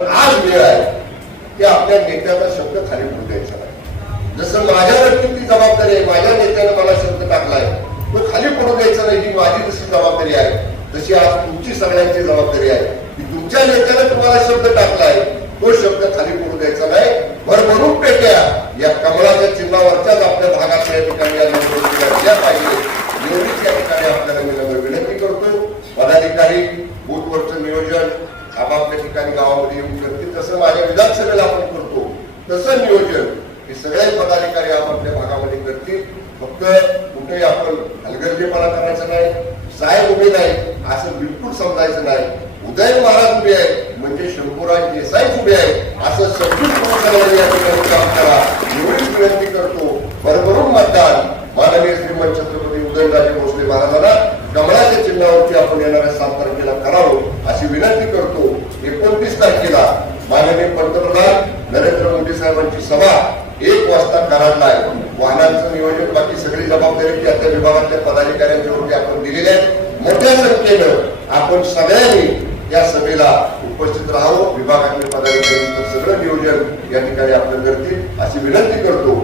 आज वेळ आहे की आपल्या नेत्याचा शब्द खाली पडू द्यायचा नाही जसं माझ्या ती जबाबदारी आहे माझ्या नेत्यानं मला शब्द टाकलाय तो खाली पडू द्यायचा नाही ही माझी जशी जबाबदारी आहे. तशी आज तुमची सगळ्यांची जबाबदारी आहे. की तुमच्या नेत्यानं तुम्हाला शब्द टाकलाय तो शब्द खाली पडू द्यायचा नाही. भरभरून पेट्या या कमळाच्या चिन्हावरच्याच आपल्या भागातल्या ठिकाणी या पाहिजे एवढीच या ठिकाणी आपल्याला मी विनंती करतो. पदाधिकारी बूथवरचं नियोजन आपापल्या ठिकाणी गावामध्ये येऊन करते तसं माझ्या विधानसभेला आपण करतो तसं नियोजन हे सगळे पदाधिकारी आपापल्या भागामध्ये करतील. फक्त कुठेही आपण हलगर्जीपणा करायचा नाही साहेब उभे नाही असं बिलकुल समजायचं नाही. उदय महाराज उभे आहेत म्हणजे शंभूराज देसाई उभे आहेत असं समजून तुम्ही या ठिकाणी काम करा. एवढीच विनंती करतो. भरभरून मतदान. माननीय श्रीमंत छत्रपती उदयनराजे भोसले महाराजांना कमळाच्या चिन्हावरती आपण येणाऱ्या सात तारखेला करावं अशी विनंती करतो. माननीय पंतप्रधान नरेंद्र मोदी साहेबांची सभा एक वाजता करायला आहे वाहनांचं नियोजन बाकी सगळी जबाबदारी त्या त्या विभागातल्या पदाधिकाऱ्यांच्यावरती आपण दिलेली आहे. मोठ्या संख्येनं आपण सगळ्यांनी या सभेला उपस्थित राहावं. विभागातले पदाधिकारी सगळं नियोजन या ठिकाणी आपण करतील अशी विनंती करतो.